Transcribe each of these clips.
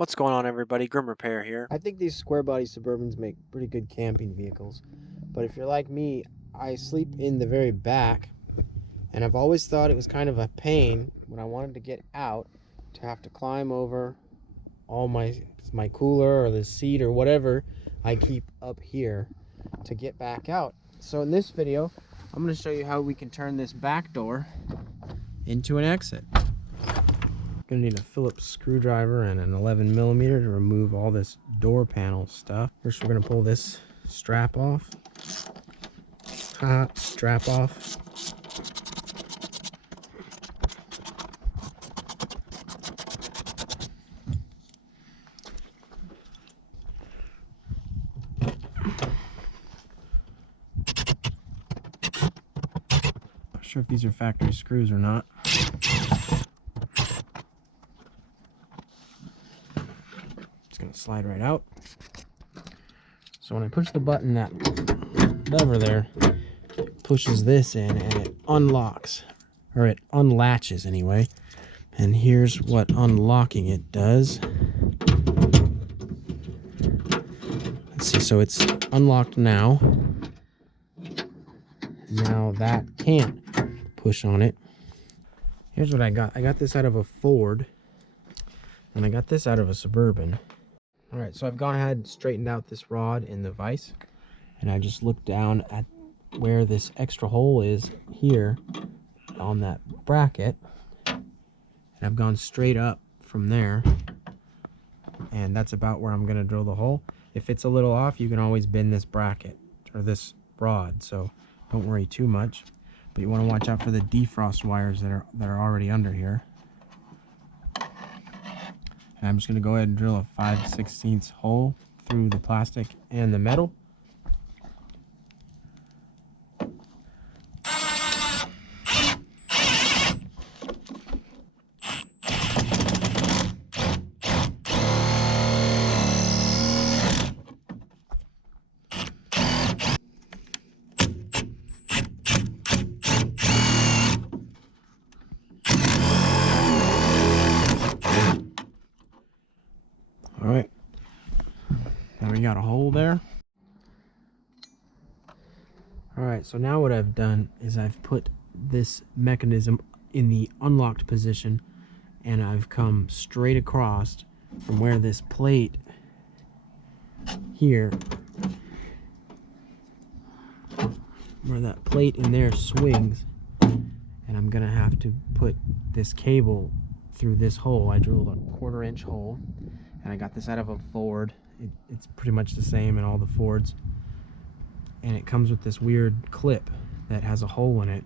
What's going on, everybody? Grim Repair here. I think these square body Suburbans make pretty good camping vehicles. But if you're like me, I sleep in the very back, and I've always thought it was kind of a pain when I wanted to get out to have to climb over all my cooler or the seat or whatever I keep up here to get back out. So in this video, I'm going to show you how we can turn this back door into an exit. Gonna need a Phillips screwdriver and an 11mm to remove all this door panel stuff. First, we're gonna pull this strap off. Strap off. Not sure if these are factory screws or not. Gonna slide right out. So when I push the button, that lever there pushes this in and it unlocks, or it unlatches anyway. And here's what unlocking it does. Let's see, so it's unlocked now. Now that can't push on it. Here's what I got. I got this out of a Ford, and I got this out of a Suburban. Alright, so I've gone ahead and straightened out this rod in the vise, and I just looked down at where this extra hole is here on that bracket, and I've gone straight up from there, and that's about where I'm going to drill the hole. If it's a little off, you can always bend this bracket or this rod, so don't worry too much, but you want to watch out for the defrost wires that are already under here. And I'm just going to go ahead and drill a 5/16 hole through the plastic and the metal. Alright, now we got a hole there. Alright, so now what I've done is I've put this mechanism in the unlocked position, and I've come straight across from where this plate here, where that plate in there swings, and I'm gonna have to put this cable through this hole. I drilled a 1/4-inch hole, and I got this out of a Ford. It's pretty much the same in all the Fords, and it comes with this weird clip that has a hole in it.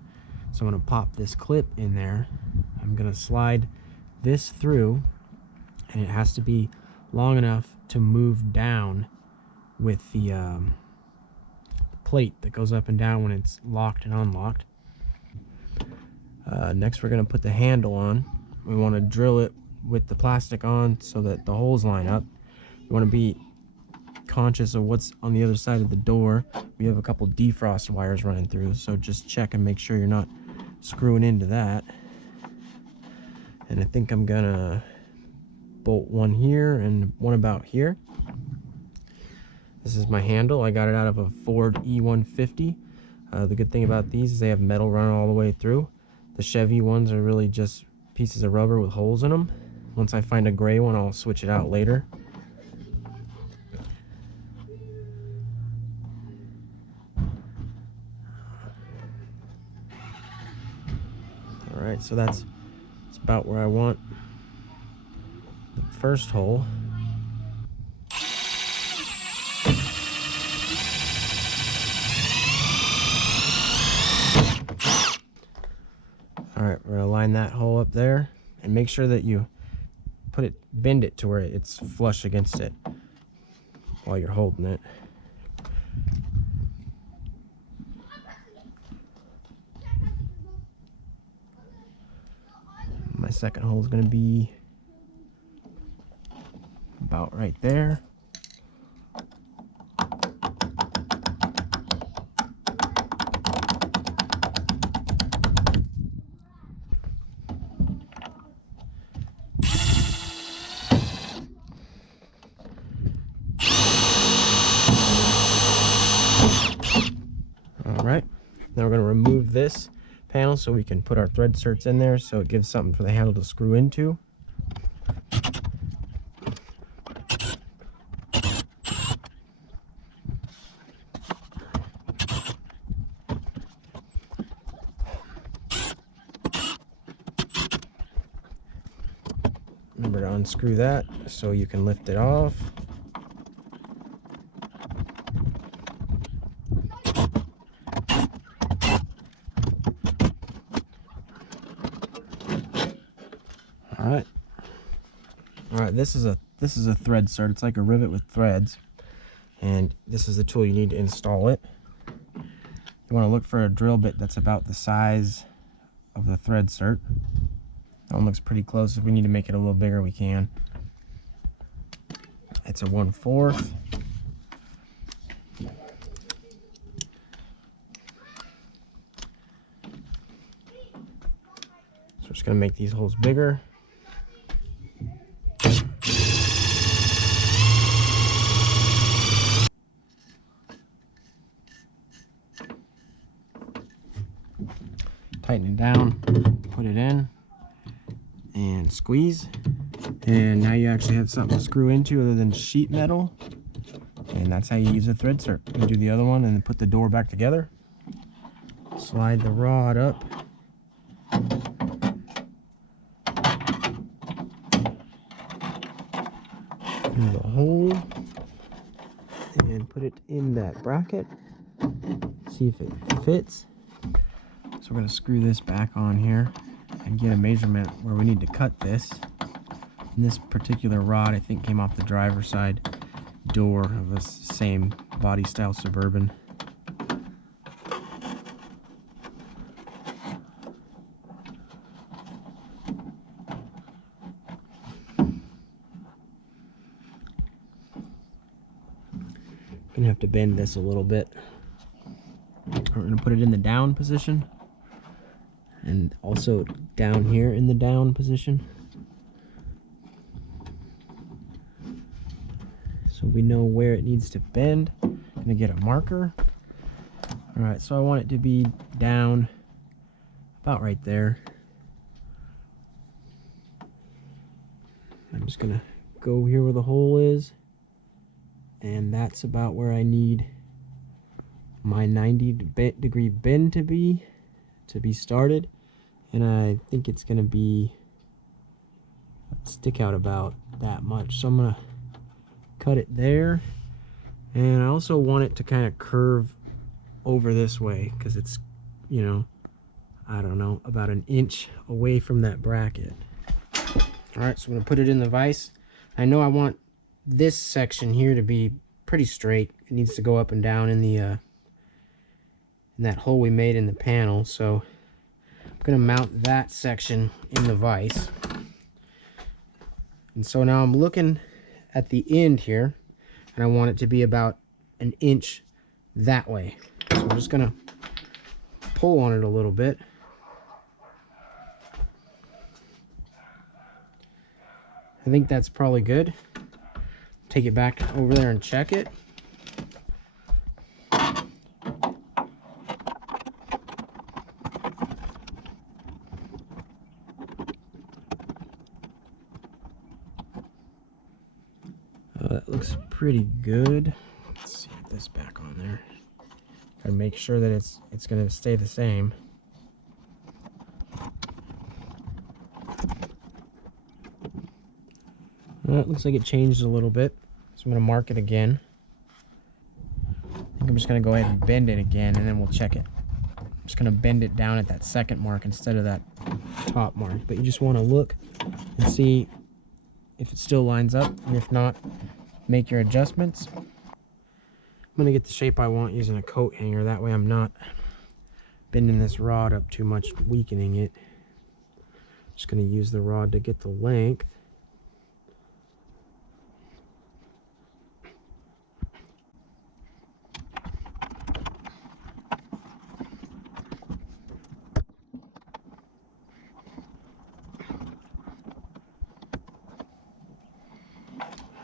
So I'm going to pop this clip in there. I'm going to slide this through, and it has to be long enough to move down with the plate that goes up and down when it's locked and unlocked. Next, we're going to put the handle on. We want to drill it with the plastic on so that the holes line up. You want to be conscious of what's on the other side of the door. We have a couple defrost wires running through, so just check and make sure you're not screwing into that. And I think I'm gonna bolt one here and one about here. This is my handle. I got it out of a Ford E150. The good thing about these is they have metal running all the way through. The Chevy ones are really just pieces of rubber with holes in them. Once I find a gray one, I'll switch it out later. Alright, so that's about where I want the first hole. Alright, we're going to line that hole up there, and make sure that you bend it to where it's flush against it while you're holding it. My second hole is going to be about right there. this panel so we can put our thread certs in there, so it gives something for the handle to screw into. Remember to unscrew that so you can lift it off. All right, this is a thread cert. It's like a rivet with threads, and this is the tool you need to install it. You want to look for a drill bit that's about the size of the thread cert. That one looks pretty close. If we need to make it a little bigger, we can. It's a 1/4. So we're just going to make these holes bigger. Tighten it down, put it in, and squeeze. And now you actually have something to screw into other than sheet metal. And that's how you use a thread cert. You do the other one and then put the door back together. Slide the rod up. Through the hole. And put it in that bracket. See if it fits. So we're going to screw this back on here and get a measurement where we need to cut this. And this particular rod, I think, came off the driver's side door of the same body style Suburban. Gonna have to bend this a little bit. We're gonna put it in the down position. And also down here in the down position, so we know where it needs to bend. I'm gonna get a marker. All right, so I want it to be down about right there. I'm just gonna go here where the hole is, and that's about where I need my 90-degree bend to be started. And I think it's going to be stick out about that much. So I'm going to cut it there. And I also want it to kind of curve over this way because it's, you know, I don't know, about an inch away from that bracket. All right, so I'm going to put it in the vise. I know I want this section here to be pretty straight. It needs to go up and down in the in that hole we made in the panel. So I'm going to mount that section in the vise. And so now I'm looking at the end here, and I want it to be about an inch that way. So I'm just going to pull on it a little bit. I think that's probably good. Take it back over there and check it. That looks pretty good. Let's see, get this back on there. Gotta make sure that it's gonna stay the same. Well, it looks like it changed a little bit, so I'm gonna mark it again. I think I'm just gonna go ahead and bend it again, and then we'll check it. I'm just gonna bend it down at that second mark instead of that top mark. But you just want to look and see if it still lines up, and if not, make your adjustments. I'm going to get the shape I want using a coat hanger. That way I'm not bending this rod up too much, weakening it. Just going to use the rod to get the length.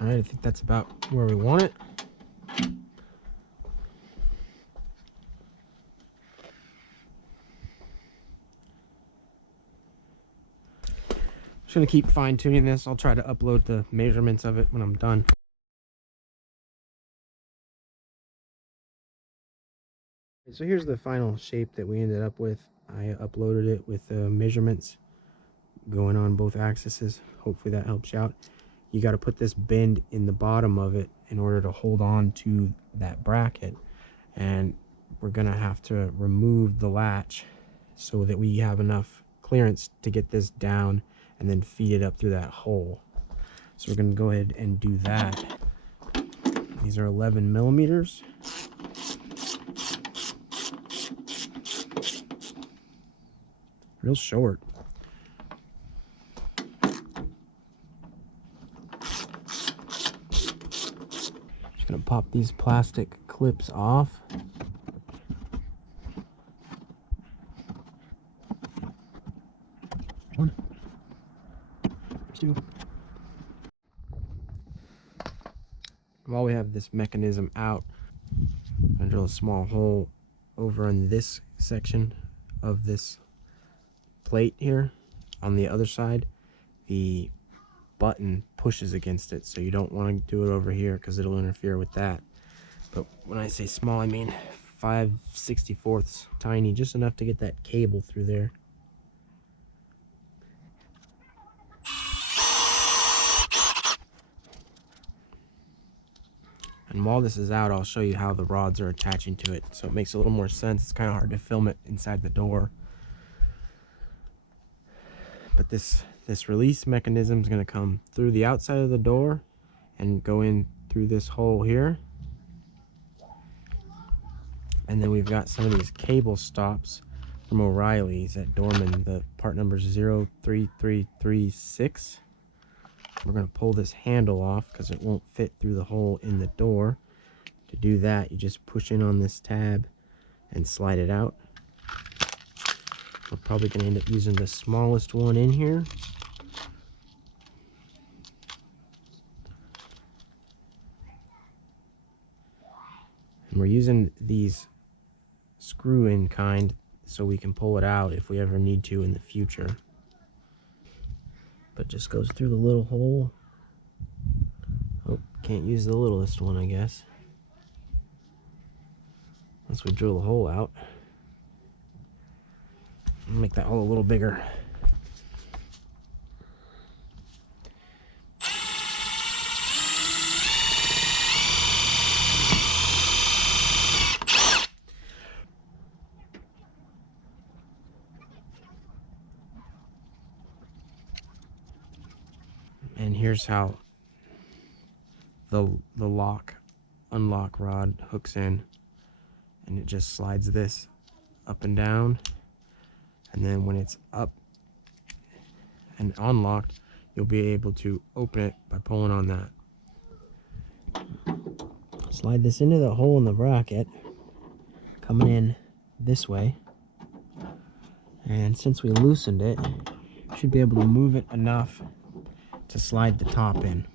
All right, I think that's about where we want it. Just gonna keep fine tuning this. I'll try to upload the measurements of it when I'm done. So here's the final shape that we ended up with. I uploaded it with measurements going on both axes. Hopefully that helps you out. You got to put this bend in the bottom of it in order to hold on to that bracket, and we're gonna have to remove the latch so that we have enough clearance to get this down and then feed it up through that hole. So we're gonna go ahead and do that. These are 11 millimeters. Real short. Just gonna pop these plastic clips off. One. There's two. While we have this mechanism out, I'm gonna drill a small hole over on this section of this plate here. On the other side, the button pushes against it, so you don't want to do it over here because it'll interfere with that. But when I say small, I mean 5/64 tiny, just enough to get that cable through there. And while this is out, I'll show you how the rods are attaching to it, so it makes a little more sense. It's kind of hard to film it inside the door. But this release mechanism is going to come through the outside of the door and go in through this hole here. And then we've got some of these cable stops from O'Reilly's at Dorman. The part number is 03336. We're going to pull this handle off because it won't fit through the hole in the door. To do that, you just push in on this tab and slide it out. We're probably going to end up using the smallest one in here. And we're using these screw-in kind so we can pull it out if we ever need to in the future. But just goes through the little hole. Oh, can't use the littlest one, I guess. Once we drill the hole out. Make that hole a little bigger. And here's how the unlock rod hooks in, and it just slides this up and down, and then when it's up and unlocked, you'll be able to open it by pulling on that. Slide this into the hole in the bracket, coming in this way, and since we loosened it, you should be able to move it enough to slide the top in.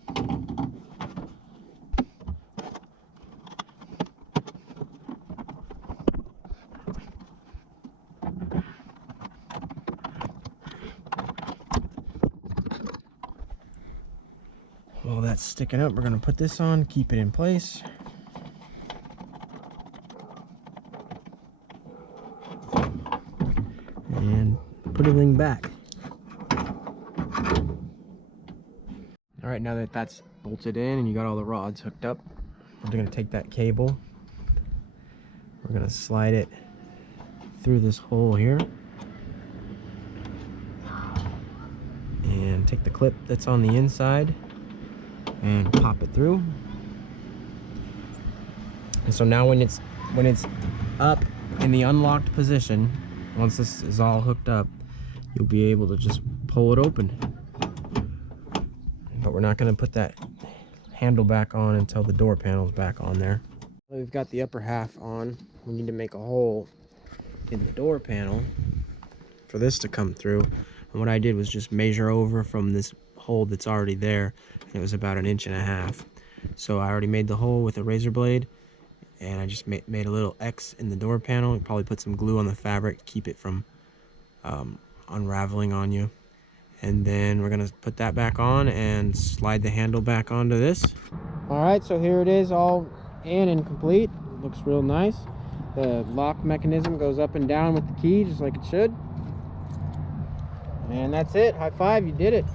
While that's sticking up, we're going to put this on, keep it in place. And put everything back. All right, now that that's bolted in and you got all the rods hooked up, we're going to take that cable. We're going to slide it through this hole here. And take the clip that's on the inside and pop it through. And so now when it's up in the unlocked position, once this is all hooked up, you'll be able to just pull it open. But we're not going to put that handle back on until the door panel's back on there. We've got the upper half on. We need to make a hole in the door panel for this to come through. And what I did was just measure over from this hole that's already there, and it was about 1.5 inches. So I already made the hole with a razor blade, and I just made a little X in the door panel. Probably put some glue on the fabric, keep it from unraveling on you. And then we're gonna put that back on and slide the handle back onto this. All right, so here it is, all in and complete. Looks real nice. The lock mechanism goes up and down with the key, just like it should. And that's it. High five, you did it.